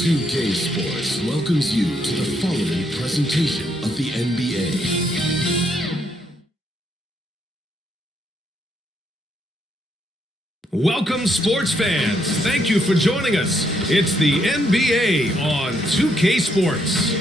2K Sports welcomes you to the following presentation of the NBA. Welcome, sports fans. Thank you for joining us. It's the NBA on 2K Sports.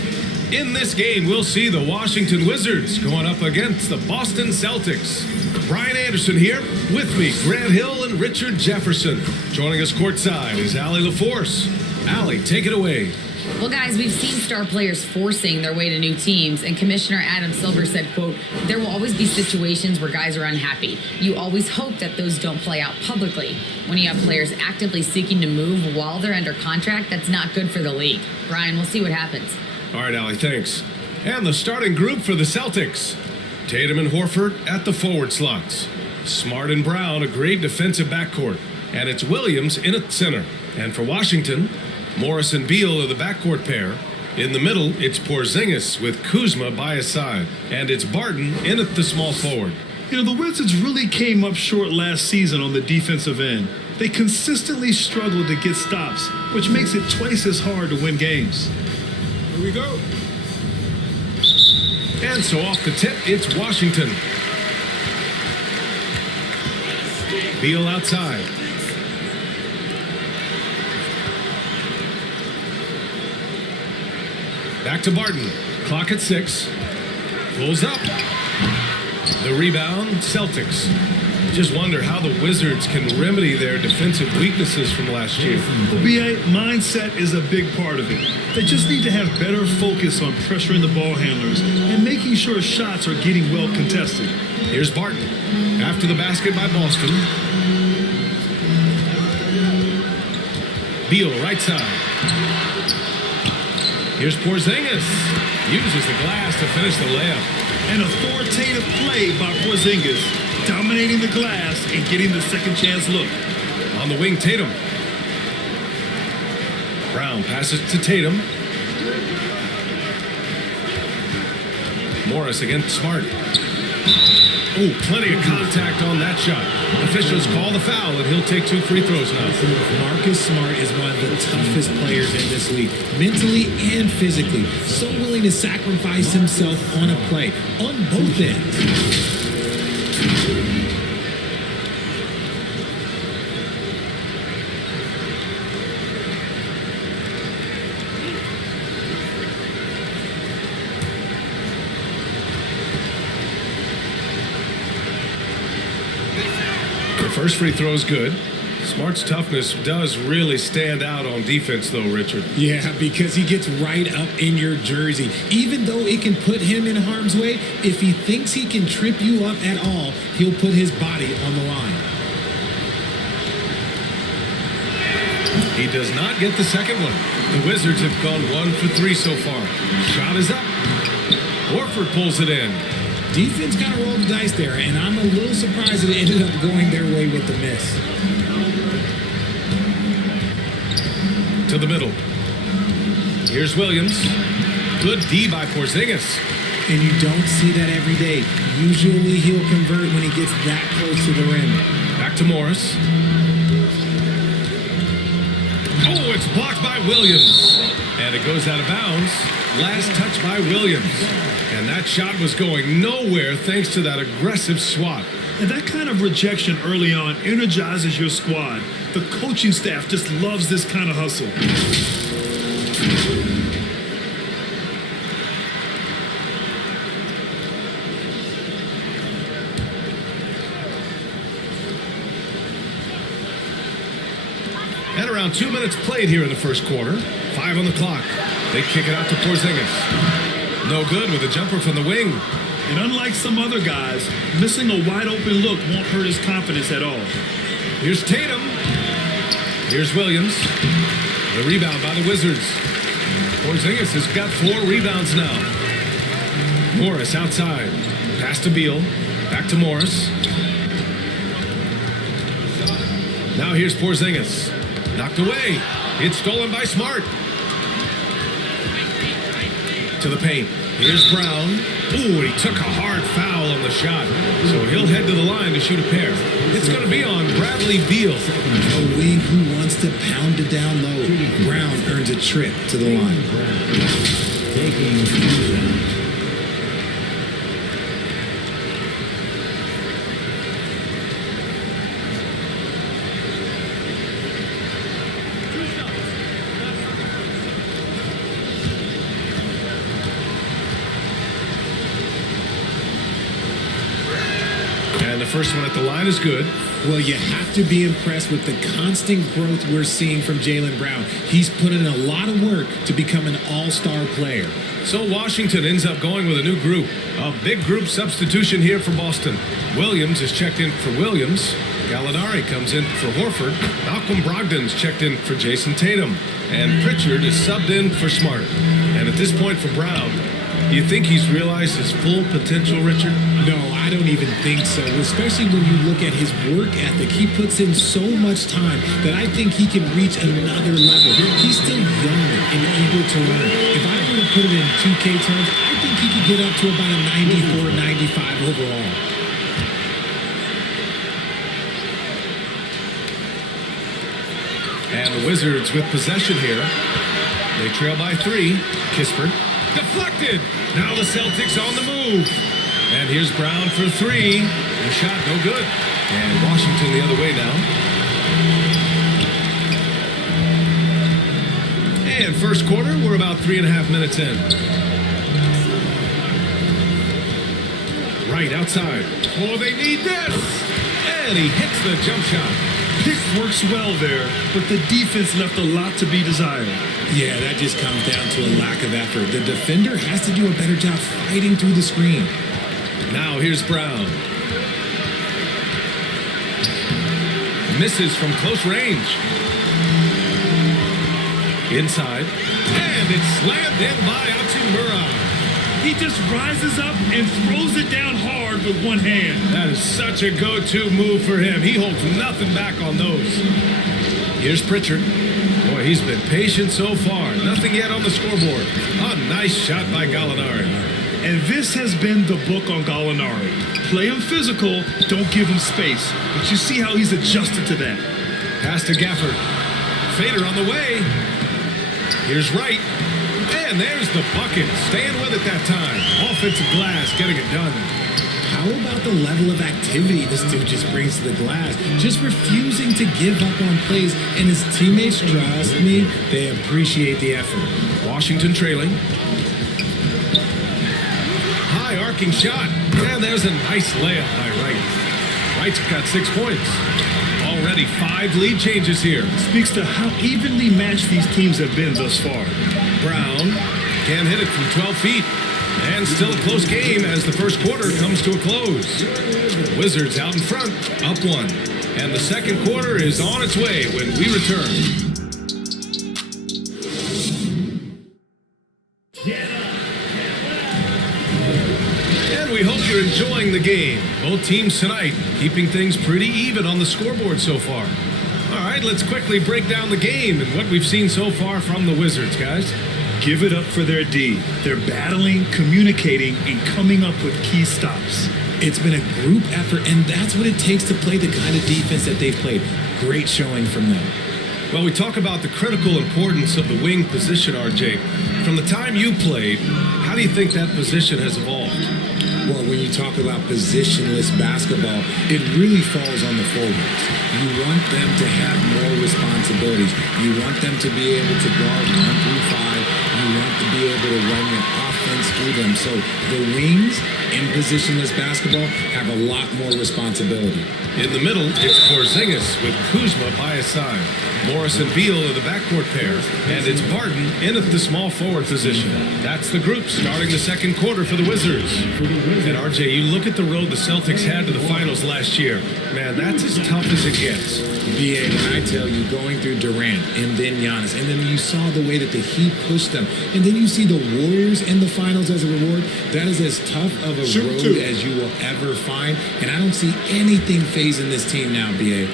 In this game, we'll see the Washington Wizards going up against the Boston Celtics. Brian Anderson here. With me, Grant Hill and Richard Jefferson. Joining us courtside is Allie LaForce. Allie, take it away. Well, guys, we've seen star players forcing their way to new teams, and Commissioner Adam Silver said, quote, "There will always be situations where guys are unhappy. You always hope that those don't play out publicly. When you have players actively seeking to move while they're under contract, that's not good for the league." Brian, we'll see what happens. All right, Allie, thanks. And the starting group for the Celtics. Tatum and Horford at the forward slots. Smart and Brown, a great defensive backcourt. And it's Williams in at center. And for Washington, Morris and Beal are the backcourt pair. In the middle, it's Porzingis with Kuzma by his side. And it's Barton in at the small forward. You know, the Wizards really came up short last season on the defensive end. They consistently struggled to get stops, which makes it twice as hard to win games. Here we go. And so off the tip, it's Washington. Beal outside. Back to Barton. Clock at 6. Pulls up. The rebound, Celtics. Just wonder how the Wizards can remedy their defensive weaknesses from last year. Well, B.A., mindset is a big part of it. They just need to have better focus on pressuring the ball handlers and making sure shots are getting well contested. Here's Barton. After the basket by Boston. Beal, right side. Here's Porzingis. Uses the glass to finish the layup. An authoritative play by Porzingis, dominating the glass and getting the second chance look. On the wing, Tatum. Brown passes to Tatum. Morris against Smart. Oh, plenty of contact on that shot. Officials call the foul, and he'll take 2 free throws now. Marcus Smart is one of the toughest players in this league, mentally and physically. So willing to sacrifice himself on a play, on both ends. First free throw is good. Smart's toughness does really stand out on defense, though, Richard. Yeah, because he gets right up in your jersey. Even though it can put him in harm's way, if he thinks he can trip you up at all, he'll put his body on the line. He does not get the second one. The Wizards have gone 1 for 3 so far. Shot is up. Horford pulls it in. Defense got to roll the dice there, and I'm a little surprised that it ended up going their way with the miss. To the middle. Here's Williams. Good D by Porzingis. And you don't see that every day. Usually he'll convert when he gets that close to the rim. Back to Morris. Oh, it's blocked by Williams. And it goes out of bounds. Last touch by Williams. And that shot was going nowhere thanks to that aggressive swat. And that kind of rejection early on energizes your squad. The coaching staff just loves this kind of hustle. And around 2 minutes played here in the first quarter. 5 on the clock. They kick it out to Porzingis. No good with a jumper from the wing. And unlike some other guys, missing a wide open look won't hurt his confidence at all. Here's Tatum. Here's Williams. The rebound by the Wizards. Porzingis has got 4 rebounds now. Morris outside. Pass to Beal. Back to Morris. Now here's Porzingis. Knocked away. It's stolen by Smart. to the paint. Here's Brown. Ooh, he took a hard foul on the shot. So he'll head to the line to shoot a pair. It's going to be on Bradley Beal. A wing who wants to pound it down low. Brown earns a trip to the line. Taking 2 shots. And the first one at the line is good. Well, you have to be impressed with the constant growth we're seeing from Jaylen Brown. He's put in a lot of work to become an all-star player. So Washington ends up going with a new group. A big group substitution here for Boston. Williams is checked in for Williams. Gallinari comes in for Horford. Malcolm Brogdon's checked in for Jason Tatum. And Pritchard is subbed in for Smart. And at this point for Brown, do you think he's realized his full potential, Richard? No, I don't even think so, especially when you look at his work ethic. He puts in so much time that I think he can reach another level. He's still young and eager to learn. If I were to put it in 2K terms, I think he could get up to about a 94, 95 overall. And the Wizards with possession here. They trail by 3. Kispert. Deflected. Now the Celtics on the move. And here's Brown for 3. The shot no good. And Washington the other way now. And first quarter, we're about 3.5 minutes in. Right outside. Oh, they need this. And he hits the jump shot. Pick works well there, but the defense left a lot to be desired. Yeah, that just comes down to a lack of effort. The defender has to do a better job fighting through the screen. Now here's Brown. Misses from close range. Inside. And it's slammed in by Hachimura. He just rises up and throws it down hard with one hand. That is such a go-to move for him. He holds nothing back on those. Here's Pritchard. Boy, he's been patient so far. Nothing yet on the scoreboard. A nice shot by Gallinari. And this has been the book on Gallinari. Play him physical, don't give him space. But you see how he's adjusted to that. Pass to Gafford. Fader on the way. Here's Wright. And there's the bucket. Staying with it that time. Offensive glass, getting it done. How about the level of activity this dude just brings to the glass? Just refusing to give up on plays, and his teammates, trust me, they appreciate the effort. Washington trailing. High arcing shot. And there's a nice layup by Wright. Wright's got 6 points. Already 5 lead changes here. Speaks to how evenly matched these teams have been thus far. Brown can't hit it from 12 feet. And still a close game as the first quarter comes to a close. Wizards out in front, up 1. And the second quarter is on its way when we return. And we hope you're enjoying the game. Both teams tonight keeping things pretty even on the scoreboard so far. All right, let's quickly break down the game and what we've seen so far from the Wizards, guys. Give it up for their D. They're battling, communicating, and coming up with key stops. It's been a group effort, and that's what it takes to play the kind of defense that they've played. Great showing from them. Well, we talk about the critical importance of the wing position, RJ. From the time you played, how do you think that position has evolved? Well, when you talk about positionless basketball, it really falls on the forwards. You want them to have more responsibilities. You want them to be able to guard 1 through 5. You want to be able to run your offense through them. So the wings in positionless basketball have a lot more responsibility. In the middle, it's Porzingis with Kuzma by his side. Morris and Beal are the backcourt pair, and it's Barton in at the small forward position. That's the group starting the second quarter for the Wizards. And RJ, you look at the road the Celtics had to the finals last year. Man, that's as tough as it gets. BA, when I tell you, going through Durant and then Giannis, and then you saw the way that the Heat pushed them, and then you see the Warriors in the finals as a reward, that is as tough of a road as you will ever find, and I don't see anything phasing this team now, BA.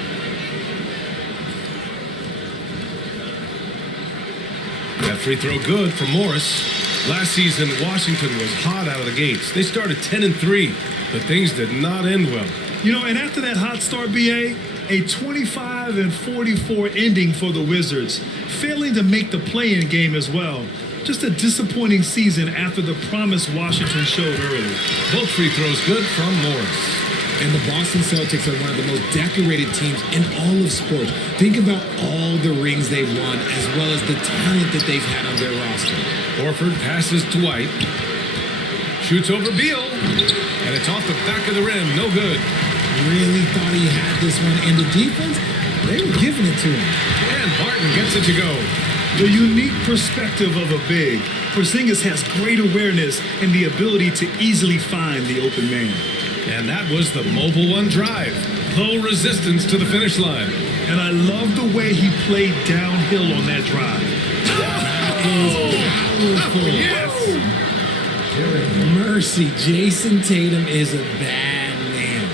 That free throw good for Morris. Last season, Washington was hot out of the gates. They started 10-3, but things did not end well. You know, and after that hot start, BA, a 25-44 ending for the Wizards, failing to make the play-in game as well. Just a disappointing season after the promise Washington showed early. Both free throws good from Morris. And the Boston Celtics are one of the most decorated teams in all of sports. Think about all the rings they've won, as well as the talent that they've had on their roster. Horford passes to White. Shoots over Beal. And it's off the back of the rim. No good. Really thought he had this one. And the defense, they were giving it to him. And Barton gets it to go. The unique perspective of a big. Porzingis has great awareness and the ability to easily find the open man. And that was the Mobile One drive. Low resistance to the finish line. And I love the way he played downhill on that drive. Powerful. Yes! Mercy, Jason Tatum is a bad man.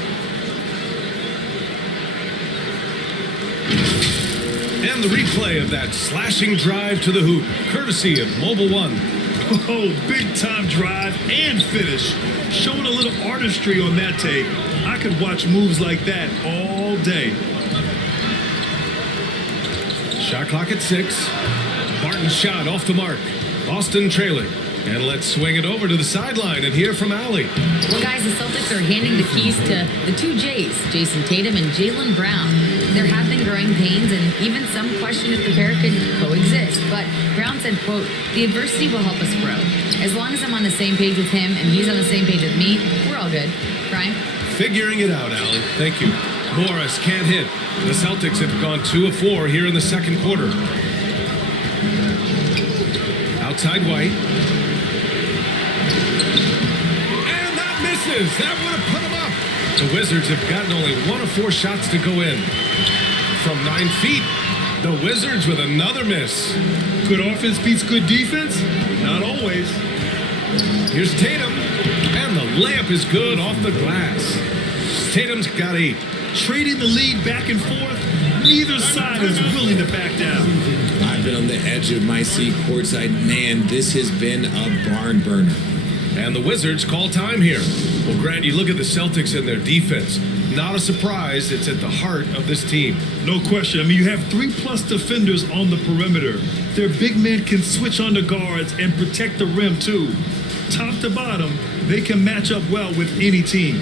And the replay of that slashing drive to the hoop, courtesy of Mobile One. Oh, big time drive and finish. Showing a little artistry on that tape. I could watch moves like that all day. Shot clock at 6. Barton's shot off the mark. Boston trailing. And let's swing it over to the sideline and hear from Allie. Well, guys, the Celtics are handing the keys to the two J's, Jason Tatum and Jaylen Brown. There have been growing pains, and even some question if the pair could coexist. But Brown said, quote, "The adversity will help us grow. As long as I'm on the same page with him and he's on the same page with me, we're all good." Brian? Figuring it out, Allie. Thank you. Morris can't hit. The Celtics have gone 2 of 4 here in the second quarter. Outside White. And that misses. That would have put him up. The Wizards have gotten only 1 of 4 shots to go in. From 9 feet, the Wizards with another miss. Good offense beats good defense? Not always. Here's Tatum. And the layup is good off the glass. Tatum's got 8. Trading the lead back and forth, neither side is willing to back down. I've been on the edge of my seat courtside. Man, this has been a barn burner. And the Wizards call time here. Well, Grant, you look at the Celtics and their defense. Not a surprise, it's at the heart of this team. No question. I mean, you have 3+ defenders on the perimeter. Their big men can switch on the guards and protect the rim, too. Top to bottom, they can match up well with any team.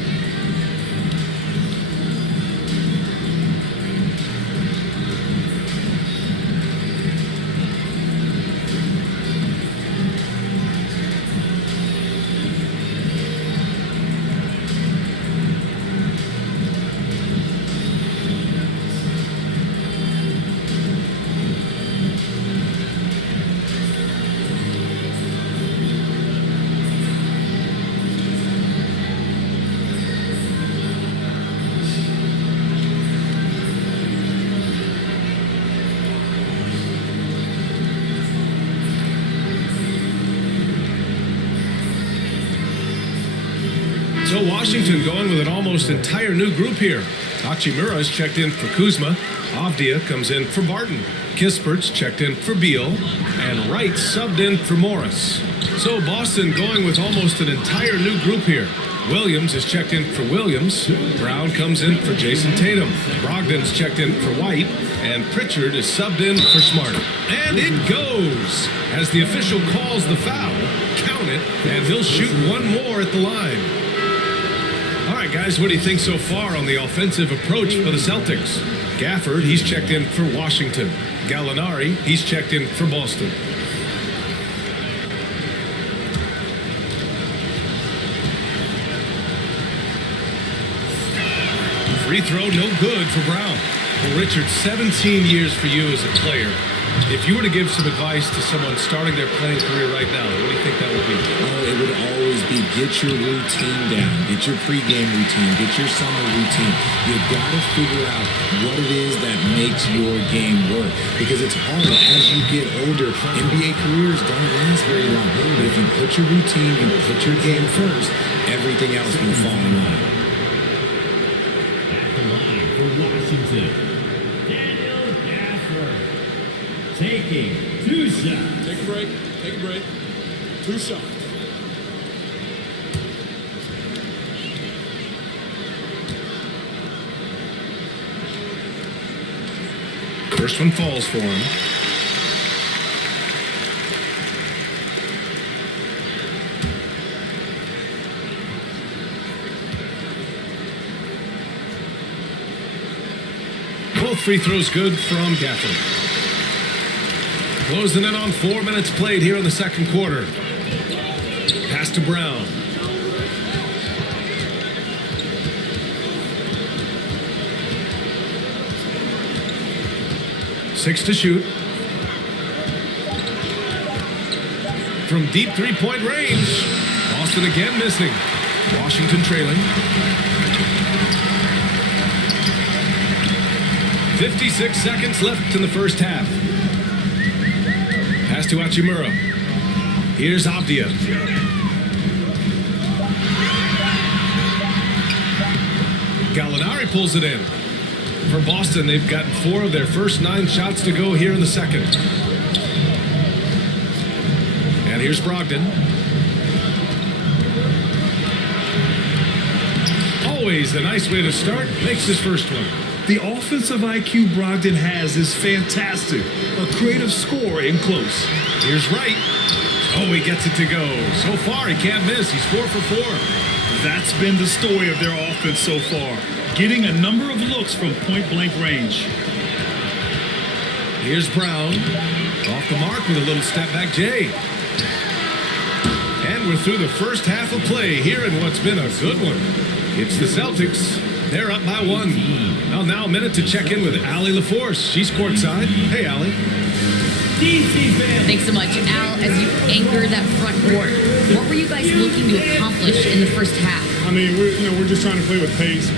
So Washington going with an almost entire new group here. Hachimura's checked in for Kuzma. Avdia comes in for Barton. Kispert's checked in for Beal. And Wright subbed in for Morris. So Boston going with almost an entire new group here. Williams is checked in for Williams. Brown comes in for Jason Tatum. Brogdon's checked in for White. And Pritchard is subbed in for Smart. And it goes! As the official calls the foul, count it, and he'll shoot one more at the line. All right, guys, what do you think so far on the offensive approach for the Celtics? Gafford, he's checked in for Washington. Gallinari, he's checked in for Boston. Free throw, no good for Brown. Well, Richard, 17 years for you as a player. If you were to give some advice to someone starting their playing career right now, what do you think that would be? Oh, it would always be get your routine down. Get your pregame routine. Get your summer routine. You've got to figure out what it is that makes your game work. Because it's hard as you get older. NBA careers don't last very long. But if you put your routine and put your game first, everything else will fall in line. At the line for Washington, Daniel Gafford. Taking 2 shots. Take a break. Take a break. 2 shots. First one falls for him. Both free throws good from Gafford. Closing in on 4 minutes played here in the second quarter. Pass to Brown. Six to shoot. From deep three-point range. Boston again missing. Washington trailing. 56 seconds left in the first half. Pass to Hachimura. Here's Avdia. Gallinari pulls it in. For Boston, they've gotten 4 of their first 9 shots to go here in the second. And here's Brogdon. Always a nice way to start. Makes his first one. The offensive IQ Brogdon has is fantastic. A creative scorer in close. Here's Wright. Oh, he gets it to go. So far, he can't miss. He's 4 for 4. That's been the story of their offense so far. Getting a number of looks from point-blank range. Here's Brown. Off the mark with a little step-back J. And we're through the first half of play here in what's been a good one. It's the Celtics. They're up by 1. Well, now a minute to check in with Allie LaForce. She's courtside. Hey, Allie. Thanks so much, Al. As you anchor that front court, what were you guys looking to accomplish in the first half? I mean, we're just trying to play with pace.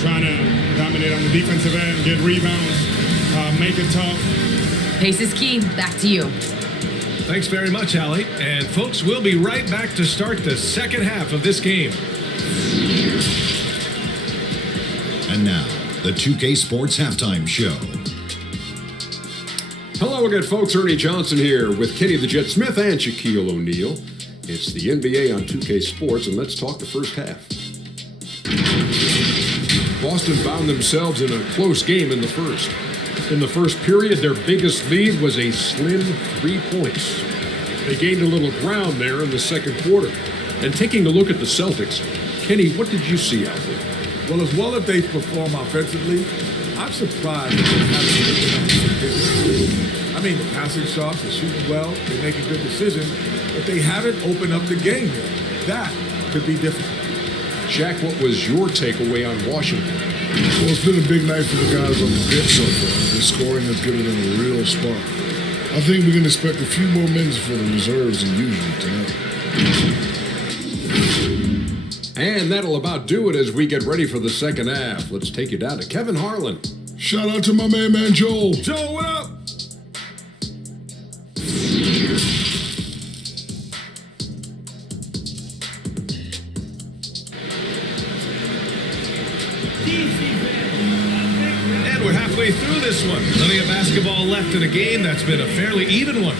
Trying to dominate on the defensive end, get rebounds, make it tough. Pace is key. Back to you. Thanks very much, Allie. And folks, we'll be right back to start the second half of this game. And now, the 2K Sports Halftime Show. Hello again, folks. Ernie Johnson here with Kenny the Jet Smith and Shaquille O'Neal. It's the NBA on 2K Sports, and let's talk the first half. Boston found themselves in a close game in the first. In the first period, their biggest lead was a slim 3 points. They gained a little ground there in the second quarter. And taking a look at the Celtics, Kenny, what did you see out there? Well, as well as they perform offensively, I'm surprised that they haven't taken up some big decisions. I mean, the passing shots, they're shooting well, they're making good decisions, but they haven't opened up the game yet. That could be difficult. Shaq, what was your takeaway on Washington? Well, it's been a big night for the guys on the bench so far. The scoring has given them a real spark. I think we can expect a few more minutes for the reserves than usual tonight. And that'll about do it as we get ready for the second half. Let's take you down to Kevin Harlan. Shout out to my man Joel. Joe, what up? And we're halfway through this one. Plenty of basketball left in a game that's been a fairly even one.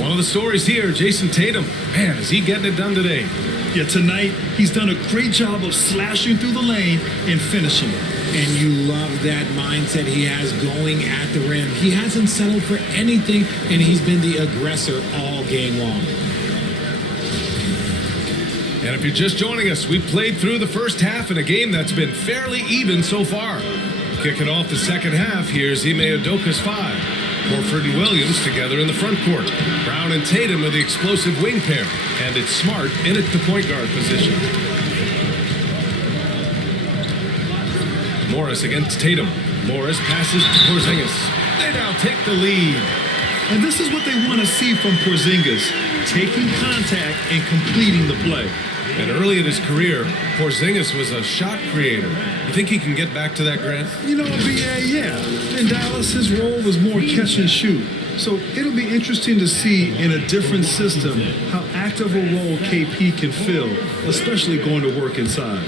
One of the stories here, Jason Tatum. Man, is he getting it done today? Yeah, tonight, he's done a great job of slashing through the lane and finishing. And you love that mindset he has going at the rim. He hasn't settled for anything, and he's been the aggressor all game long. And if you're just joining us, we played through the first half in a game that's been fairly even so far. Kicking off the second half, here's Ime Udoka's 5. Horford and Williams together in the front court. Brown and Tatum are the explosive wing pair. And it's Smart in at the point guard position. Morris against Tatum. Morris passes to Porzingis. They now take the lead. And this is what they want to see from Porzingis, taking contact and completing the play. And early in his career, Porzingis was a shot creator. You think he can get back to that, Grant? BA, yeah. In Dallas, his role was more catch and shoot. So it'll be interesting to see in a different system how active a role KP can fill, especially going to work inside.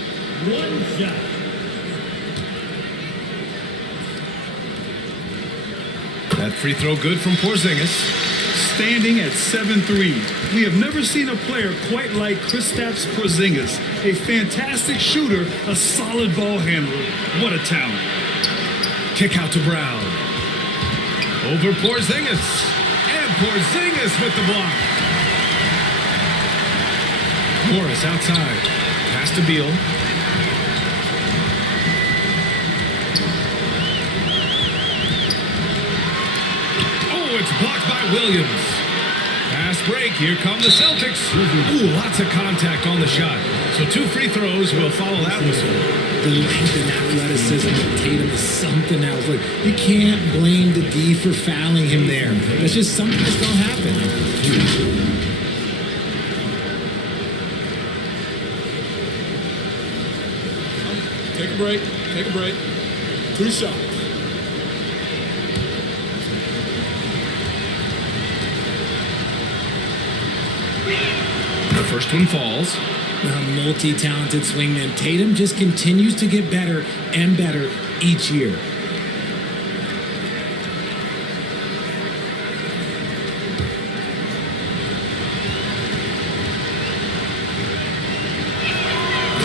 One shot. That free throw good from Porzingis. standing at 7'3". We have never seen a player quite like Kristaps Porzingis. A fantastic shooter, a solid ball handler. What a talent. Kick out to Brown. Over Porzingis. And Porzingis with the block. Morris outside. Pass to Beal. Oh, it's blocked by Williams. Fast break. Here come the Celtics. Ooh, lots of contact on the shot. So 2 free throws will follow that whistle. The length and athleticism of Tatum is something else. Like, you can't blame the D for fouling him there. That's just something that's going to happen. Take a break. Take a break. 3 shots. The first one falls. A multi-talented swingman, Tatum just continues to get better and better each year.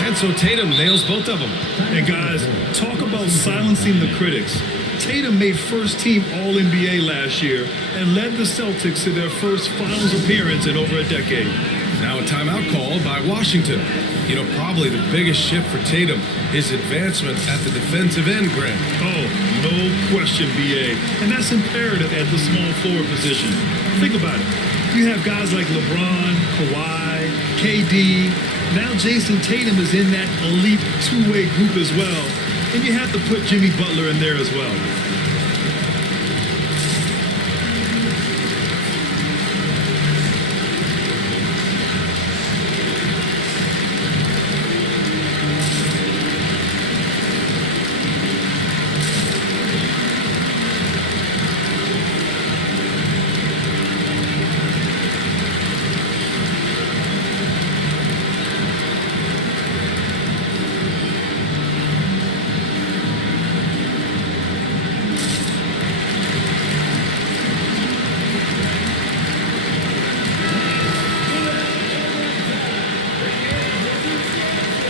And so Tatum nails both of them. And guys, talk about silencing the critics. Tatum made first-team All-NBA last year and led the Celtics to their first finals appearance in over a decade. Now a timeout called by Washington. You know, probably the biggest shift for Tatum, his advancement at the defensive end, Grant. Oh, no question, BA. And that's imperative at the small forward position. Think about it. You have guys like LeBron, Kawhi, KD. Now Jason Tatum is in that elite two-way group as well. And you have to put Jimmy Butler in there as well.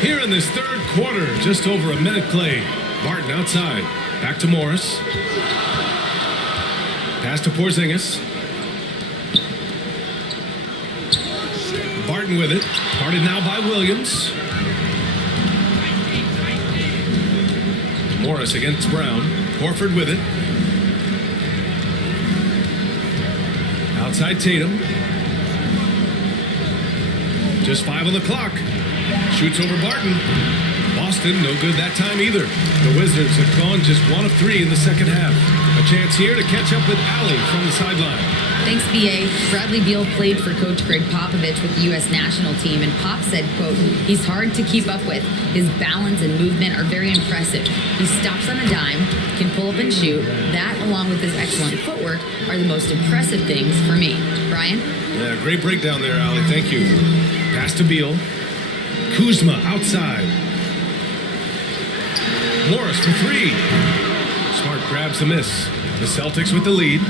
Here in this third quarter, just over a minute played. Barton outside. Back to Morris. Pass to Porzingis. Barton with it. Guarded now by Williams. Morris against Brown. Horford with it. Outside Tatum. Just 5 on the clock. Shoots over Barton. Boston, no good that time either. The Wizards have gone just 1 of 3 in the second half. A chance here to catch up with Allie from the sideline. Thanks, B.A. Bradley Beal played for Coach Greg Popovich with the U.S. national team, and Pop said, quote, he's hard to keep up with. His balance and movement are very impressive. He stops on a dime, can pull up and shoot. That, along with his excellent footwork, are the most impressive things for me. Brian? Yeah, great breakdown there, Allie. Thank you. Pass to Beal. Kuzma outside. Morris for 3. Smart grabs the miss. The Celtics with the lead.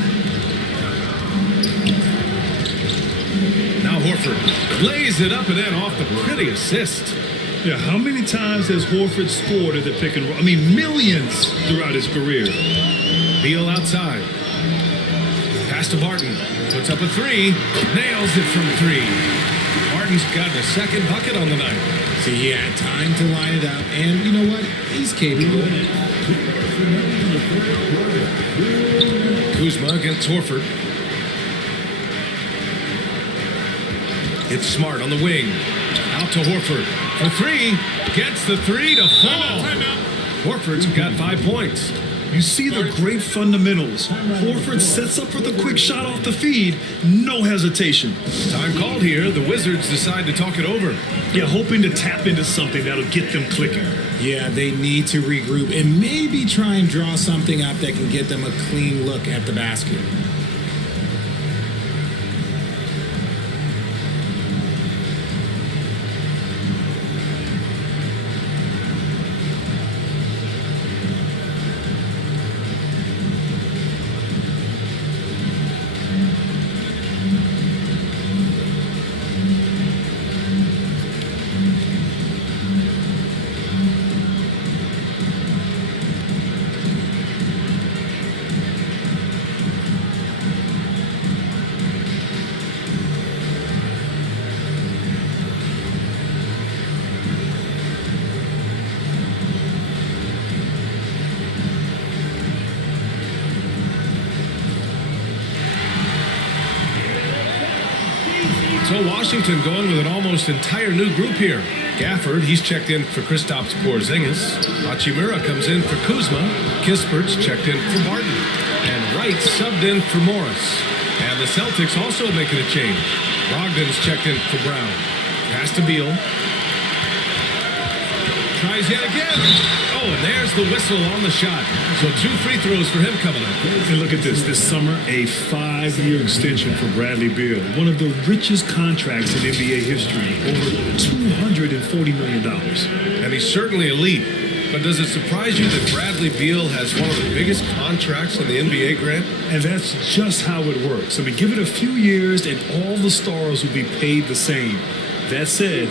Now Horford lays it up and in off the pretty assist. Yeah, how many times has Horford scored at the pick and roll? I mean, millions throughout his career. Beal outside. Pass to Barton. Puts up a 3. Nails it from 3. Barton's gotten a second bucket on the night. So he had time to line it up, and you know what? He's capable. Kuzma against Horford. It's Smart on the wing. Out to Horford. For 3. Gets the 3 to fall. Horford's got 5 points. You see the great fundamentals. Horford sets up for the quick shot off the feed. No hesitation. Time called here. The Wizards decide to talk it over. Yeah, hoping to tap into something that'll get them clicking. Yeah, they need to regroup and maybe try and draw something up that can get them a clean look at the basket. So Washington going with an almost entire new group here. Gafford, he's checked in for Kristaps Porzingis. Hachimura comes in for Kuzma. Kispert's checked in for Barton. And Wright subbed in for Morris. And the Celtics also making a change. Brogdon's checked in for Brown. Pass to Beal. Tries yet again. Oh, and there's the whistle on the shot. So 2 free throws for him coming up. And look at this. This summer, a 5-year extension for Bradley Beal. One of the richest contracts in NBA history. Over $240 million. And he's certainly elite. But does it surprise you that Bradley Beal has one of the biggest contracts in the NBA, Grant? And that's just how it works. I mean, give it a few years and all the stars will be paid the same. That said,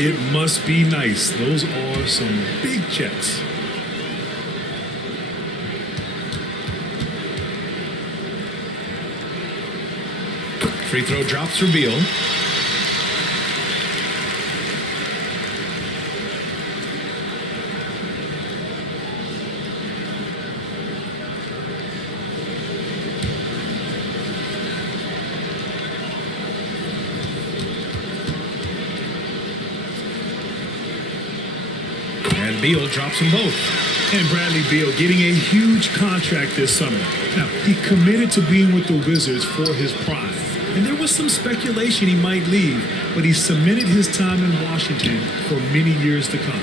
it must be nice. Those are some big checks. Free throw drops for Beal. And Beal drops them both. And Bradley Beal getting a huge contract this summer. Now, he committed to being with the Wizards for his prime. And there was some speculation he might leave, but he cemented his time in Washington for many years to come.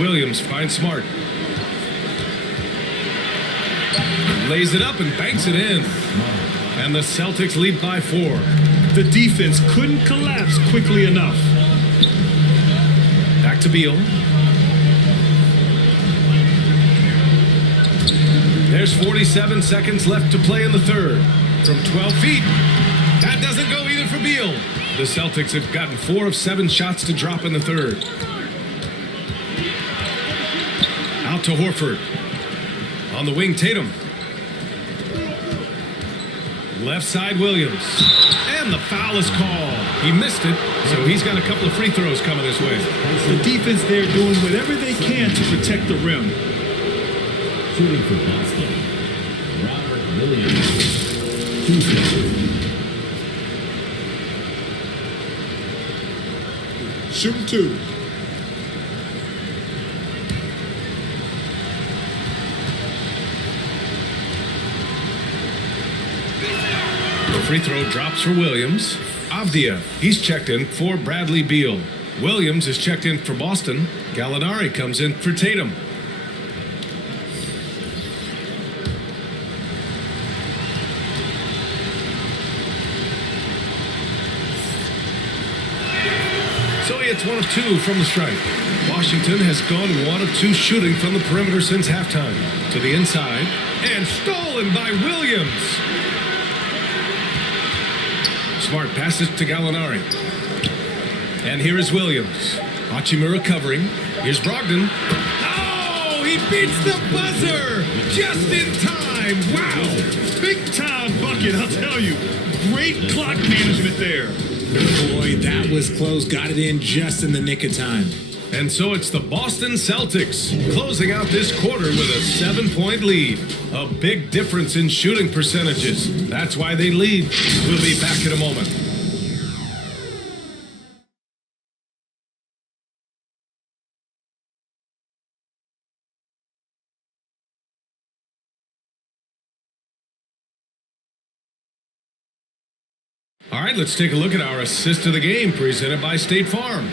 Williams finds Smart. Lays it up and banks it in. And the Celtics lead by 4. The defense couldn't collapse quickly enough. Back to Beal. There's 47 seconds left to play in the third. From 12 feet. That doesn't go either for Beal. The Celtics have gotten 4 of 7 shots to drop in the third. Out to Horford. On the wing, Tatum. Left side, Williams. And the foul is called. He missed it, so he's got a couple of free throws coming his way. The defense there doing whatever they can to protect the rim. Shooting for Boston, Robert Williams. 2 seconds. Shooting 2. The free throw drops for Williams. Avdia, he's checked in for Bradley Beal. Williams is checked in for Boston. Gallinari comes in for Tatum. So he hits 1 of 2 from the stripe. Washington has gone 1 of 2 shooting from the perimeter since halftime. To the inside, and stolen by Williams. Smart passes to Gallinari. And here is Williams. Hachimura covering. Here's Brogdon. Oh, he beats the buzzer just in time. Wow. Big time bucket, I'll tell you. Great clock management there. Boy, that was close. Got it in just in the nick of time. And so it's the Boston Celtics closing out this quarter with a 7-point lead. A big difference in shooting percentages. That's why they lead. We'll be back in a moment. All right, let's take a look at our assist of the game presented by State Farm.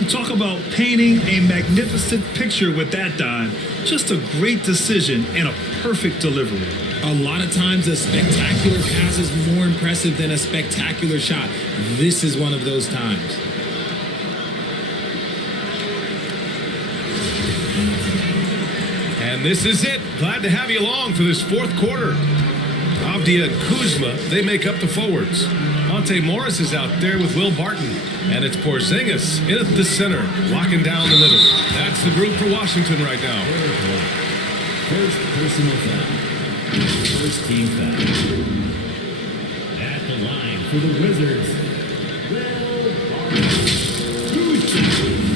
You talk about painting a magnificent picture with that dime. Just a great decision and a perfect delivery. A lot of times a spectacular pass is more impressive than a spectacular shot. This is one of those times. And this is it. Glad to have you along for this 4th quarter. Avdia and Kuzma, they make up the forwards. Monte Morris is out there with Will Barton. And it's Porzingis in at the center, locking down the middle. That's the group for Washington right now. First personal foul. First team foul. At the line for the Wizards, Will Barton. 2 seconds.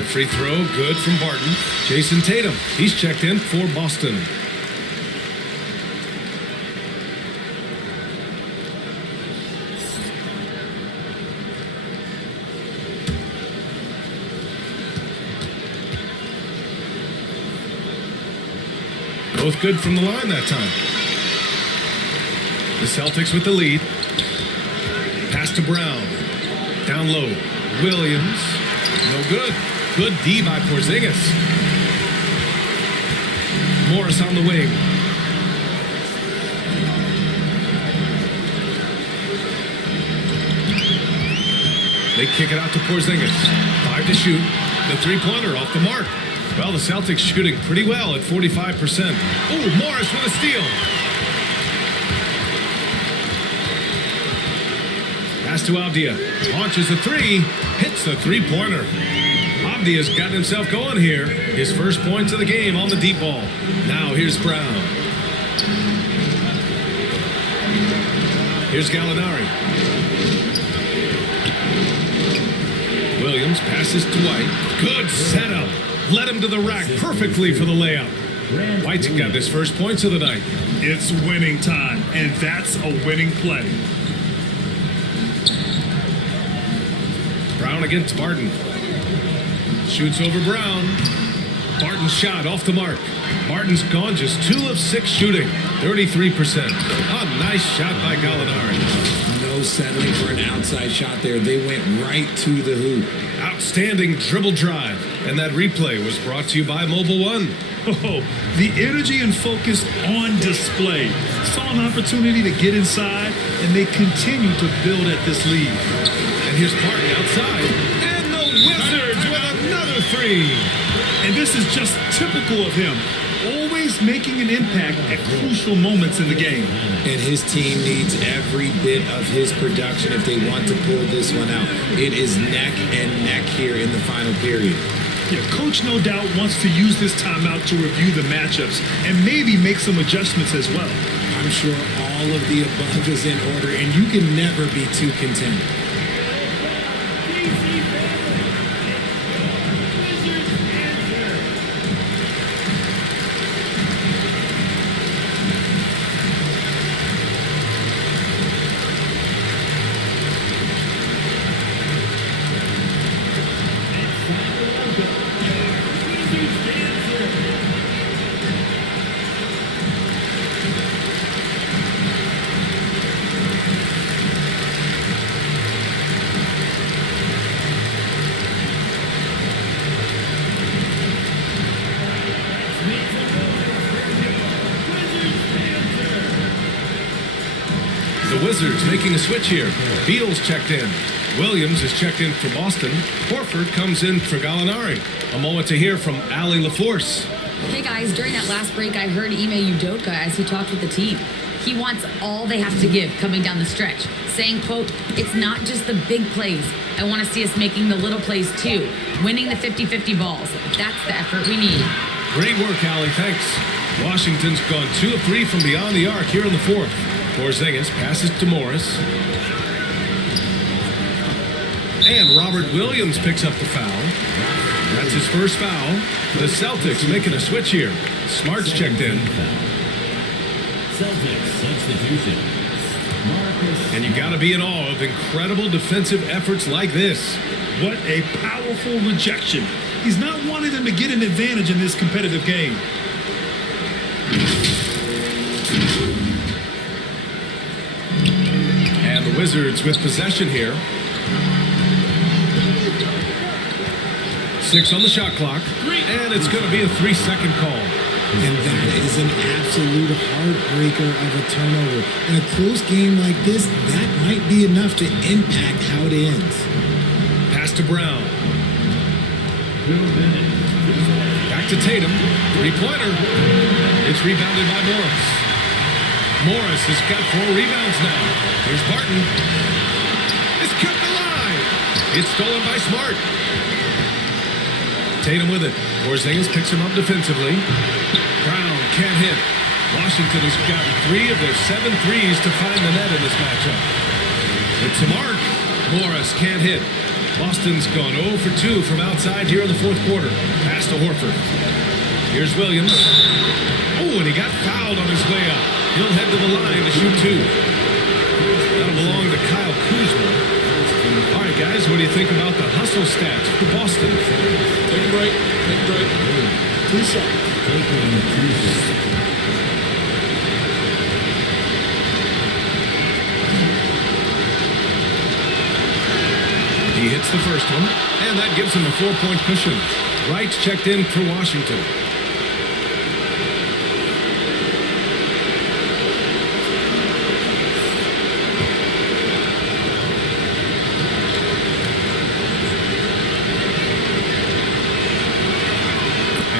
That free throw, good from Barton. Jason Tatum, he's checked in for Boston. Both good from the line that time. The Celtics with the lead. Pass to Brown. Down low. Williams. No good. Good D by Porzingis. Morris on the wing. They kick it out to Porzingis. 5 to shoot. The three-pointer off the mark. Well, the Celtics shooting pretty well at 45%. Oh, Morris with a steal. Pass to Avdia. Launches a three. Hits the three-pointer. Avdia's got himself going here. His first points of the game on the deep ball. Now here's Brown. Here's Gallinari. Williams passes to White. Good setup. Led him to the rack perfectly for the layup. White's got his first points of the night. It's winning time, and that's a winning play. Brown against Barton. Shoots over Brown. Barton's shot off the mark. Barton's gone just 2 of 6 shooting. 33%. A nice shot by Gallinari. No settling for an outside shot there. They went right to the hoop. Outstanding dribble drive. And that replay was brought to you by Mobile One. Oh, the energy and focus on display. Saw an opportunity to get inside, and they continue to build at this lead. And here's Barton outside. And the Wizards with another three. And this is just typical of him. Always making an impact at crucial moments in the game. And his team needs every bit of his production if they want to pull this one out. It is neck and neck here in the final period. Yeah, Coach no doubt wants to use this timeout to review the matchups and maybe make some adjustments as well. I'm sure all of the above is in order, and you can never be too content. Wizards making a switch here. Beal's checked in. Williams is checked in for Boston. Horford comes in for Gallinari. A moment to hear from Allie LaForce. Hey guys, during that last break, I heard Ime Udoka as he talked with the team. He wants all they have to give coming down the stretch, saying, quote, "It's not just the big plays. I want to see us making the little plays too, winning the 50-50 balls. That's the effort we need." Great work, Allie. Thanks. Washington's gone 2 of 3 from beyond the arc here in the fourth. Porzingis passes to Morris. And Robert Williams picks up the foul. That's his first foul. The Celtics making a switch here. Smart's checked in. Celtics substitution. And you got to be in awe of incredible defensive efforts like this. What a powerful rejection. He's not wanting them to get an advantage in this competitive game. And the Wizards with possession here. 6 on the shot clock. And it's going to be a 3-second call. And that is an absolute heartbreaker of a turnover. In a close game like this, that might be enough to impact how it ends. Pass to Brown. Back to Tatum. 3-pointer. It's rebounded by Morris. Morris has got 4 rebounds now. Here's Barton. It's kept alive. It's stolen by Smart. Tatum with it. Porzingis picks him up defensively. Brown can't hit. Washington has gotten 3 of their 7 threes to find the net in this matchup. It's a mark. Morris can't hit. Boston's gone 0 for 2 from outside here in the fourth quarter. Pass to Horford. Here's Williams. Oh, and he got fouled on his way up. He'll head to the line to shoot 2. That'll belong to Kyle Kuzma. All right, guys, what do you think about the hustle stats for Boston? Take a break. Take a break. 2 shots. He hits the first one, and that gives him a 4-point cushion. Wright's checked in for Washington.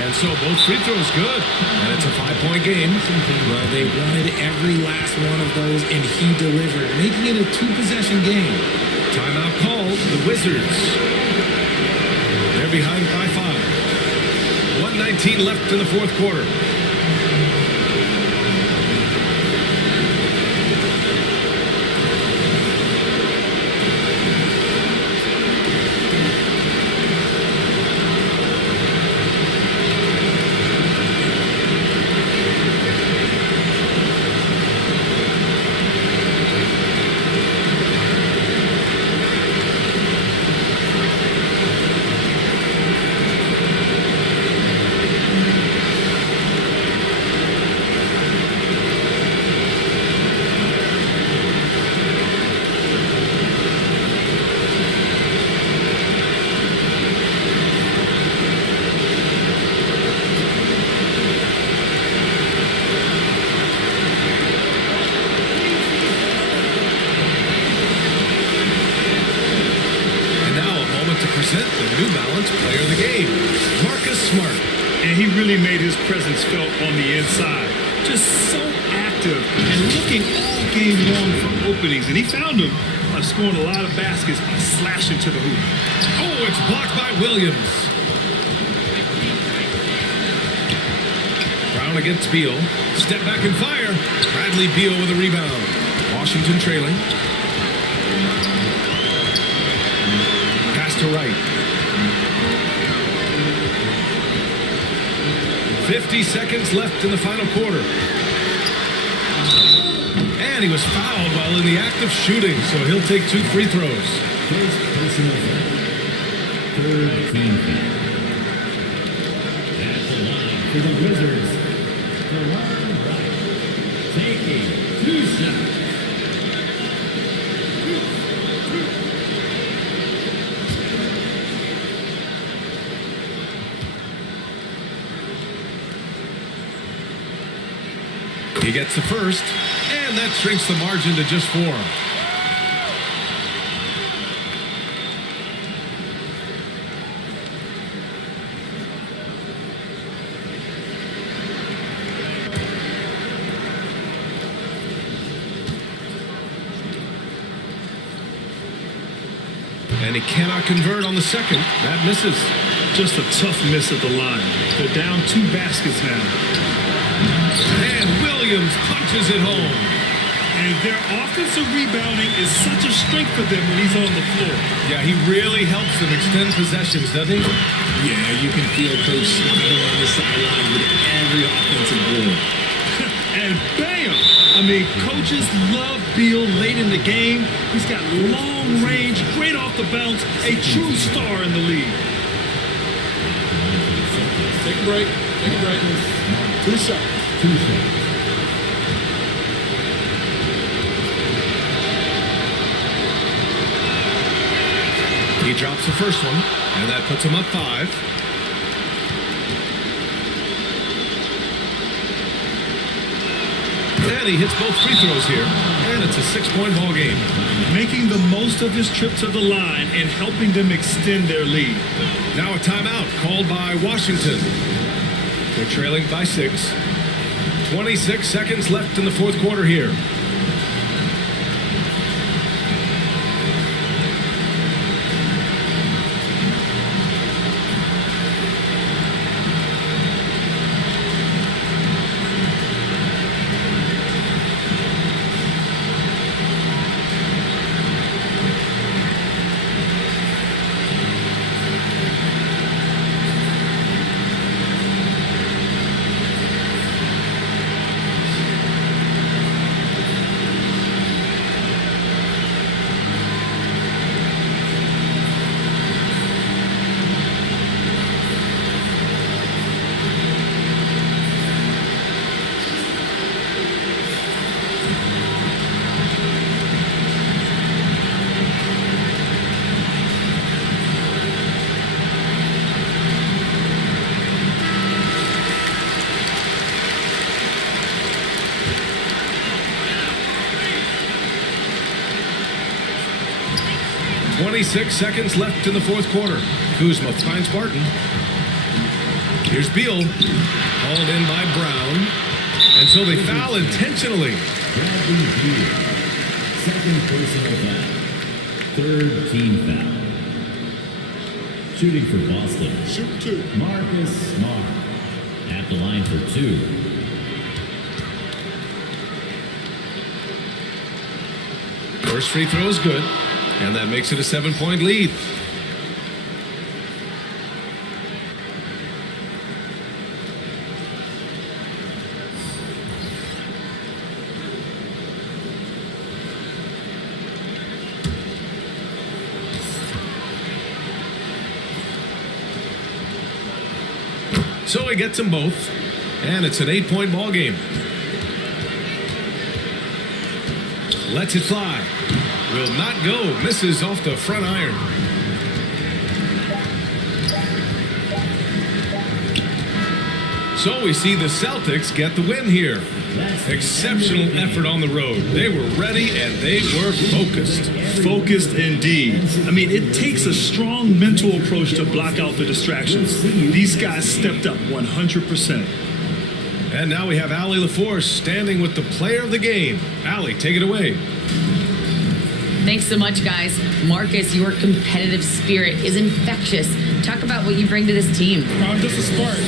And so both free throws good, and it's a 5-point game. Well, they wanted every last one of those, and he delivered, making it a 2-possession game. Timeout called. The Wizards. They're behind by 5. 1:19 left in the fourth quarter. And he really made his presence felt on the inside. Just so active and looking all game long for openings. And he found them by scoring a lot of baskets by slashing to the hoop. Oh, it's blocked by Williams. Brown against Beal. Step back and fire. Bradley Beal with a rebound. Washington trailing. Pass to Wright. 50 seconds left in the final quarter. And he was fouled while in the act of shooting, so he'll take 2 free throws. First personal foul. 3rd team foul. At the line for the Wizards, Delon Wright, taking 2 shots. He gets the first, and that shrinks the margin to just 4. And he cannot convert on the second. That misses. Just a tough miss at the line. They're down 2 baskets now. And Williams punches it home. And their offensive rebounding is such a strength for them when he's on the floor. Yeah, he really helps them extend possessions, doesn't he? Yeah, you can feel Coach smiling on the sideline with every offensive goal. And bam! I mean, coaches love Beal late in the game. He's got long range, great off the bounce, a true star in the league. Take a break. Take a break. 2 shots. 2 shots. He drops the first one, and that puts him up 5. And he hits both free throws here, and it's a 6-point ball game. Making the most of his trip to the line and helping them extend their lead. Now a timeout called by Washington. They're trailing by 6. 26 seconds left in the fourth quarter here. 26 seconds left in the fourth quarter. Kuzma finds Barton. Here's Beal. Hauled in by Brown. And so they foul intentionally. Bradley Beal. Second personal foul. Third team foul. Shooting for Boston. Shoot two. Marcus Smart. At the line for 2. First free throw is good. And that makes it a 7-point lead. So he gets them both, and it's an 8-point ball game. Lets it fly. Will not go. Misses off the front iron. So we see the Celtics get the win here. Exceptional effort on the road. They were ready and they were focused. Focused indeed. I mean, it takes a strong mental approach to block out the distractions. These guys stepped up 100%. And now we have Allie LaForce standing with the player of the game. Allie, take it away. Thanks so much, guys. Marcus, your competitive spirit is infectious. Talk about what you bring to this team. Just a spark.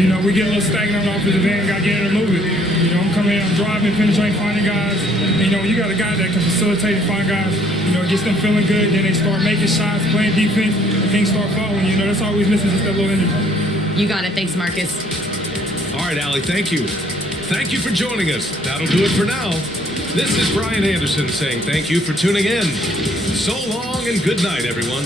You know, we get a little stagnant on the offensive end, got to get in and move it. You know, I'm coming in, I'm driving, penetrating, finding guys. And, you know, you got a guy that can facilitate and find guys. You know, it gets them feeling good, then they start making shots, playing defense, and things start falling. You know, that's always missing, just that little energy. You got it. Thanks, Marcus. All right, Allie, thank you. Thank you for joining us. That'll do it for now. This is Brian Anderson saying thank you for tuning in. So long and good night, everyone.